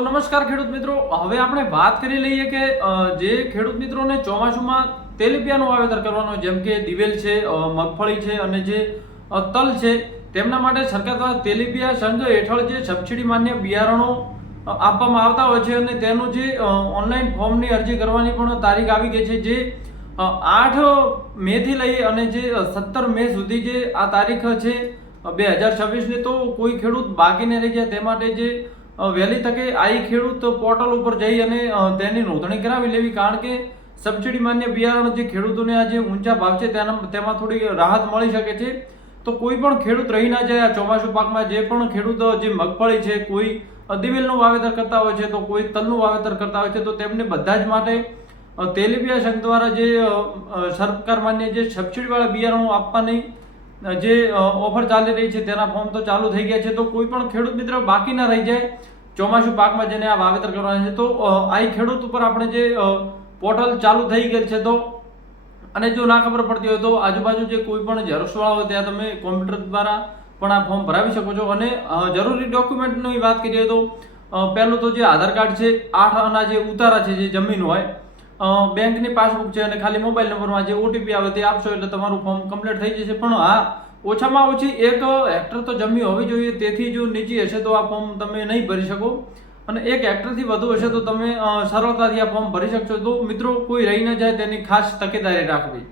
તો નમસ્કાર ખેડૂત મિત્રો, હવે આપણે વાત કરી લઈએ કે જે ખેડૂત મિત્રોને ચોમાસુમાં તેલીબિયાનું વાવેતર કરવાનું, જેમ કે દિવેલ છે, મગફળી છે અને જે તલ છે, તેમના માટે સરકાર દ્વારા તેલીબિયા સંઘ હેઠળ જે સબસિડી માન્ય બિયારણો આપવામાં આવતા હોય છે અને તેનું જે ઓનલાઈન ફોર્મની અરજી કરવાની પણ તારીખ આવી ગઈ છે, જે 8 મે થી લઈ અને જે 17 મે સુધી જે આ તારીખ છે 2026ની, તો કોઈ ખેડૂત બાકી ન રહી જાય તે માટે જે વહેલી તકે ખેડૂત પોર્ટલ ઉપર જઈ અને તેની નોંધણી કરાવી લેવી, કારણ કે સબસિડી માન્ય બિયારણ જે ખેડૂતોને આ જે ઊંચા ભાવ છે તેમાં થોડી રાહત મળી શકે છે. તો કોઈ પણ ખેડૂત રહી ના જાય. આ ચોમાસુ પાકમાં જે પણ ખેડૂત જે મગફળી છે, કોઈ દિવેલનું વાવેતર કરતા હોય છે, તો કોઈ તલનું વાવેતર કરતા હોય છે, તો તેમને બધા જ માટે તેલીબિયા સંઘ દ્વારા જે સરકાર માન્ય જે સબસિડીવાળા બિયારણો આપવાની જે ઓફર ચાલી રહી છે તેના ફોર્મ તો ચાલુ થઈ ગયા છે. તો કોઈ પણ ખેડૂત મિત્ર બાકી ના રહી જાય ચોમાસુ પાકમાં જેને આ વાવેતર કરવાના છે. તો આ ખેડૂત ઉપર આપણે જે પોર્ટલ ચાલુ થઈ ગયેલ છે, તો અને જો ના ખબર પડતી હોય તો આજુબાજુ જે કોઈ પણ ઝેરોક્ષવાળા હોય ત્યાં તમે કોમ્પ્યુટર દ્વારા પણ આ ફોર્મ ભરાવી શકો છો. અને જરૂરી ડોક્યુમેન્ટની વાત કરીએ તો પહેલું તો જે આધાર કાર્ડ છે, 8 આના જે ઉતારા છે, જે જમીન હોય, બેંકની પાસબુક છે અને ખાલી મોબાઈલ નંબરમાં જે ઓટીપી આવે તે આપશો એટલે તમારું ફોર્મ કમ્પ્લીટ થઈ જશે. પણ હા, ઓછામાં ઓછી 1 હેક્ટર તો જમીન હોવી જોઈએ. તેથી જો નીચી હશે તો આ ફોર્મ તમે નહીં ભરી શકો, અને 1 હેક્ટરથી વધુ હશે તો તમે સરળતાથી આ ફોર્મ ભરી શકશો. તો મિત્રો, કોઈ રહી ન જાય તેની ખાસ તકેદારી રાખવી.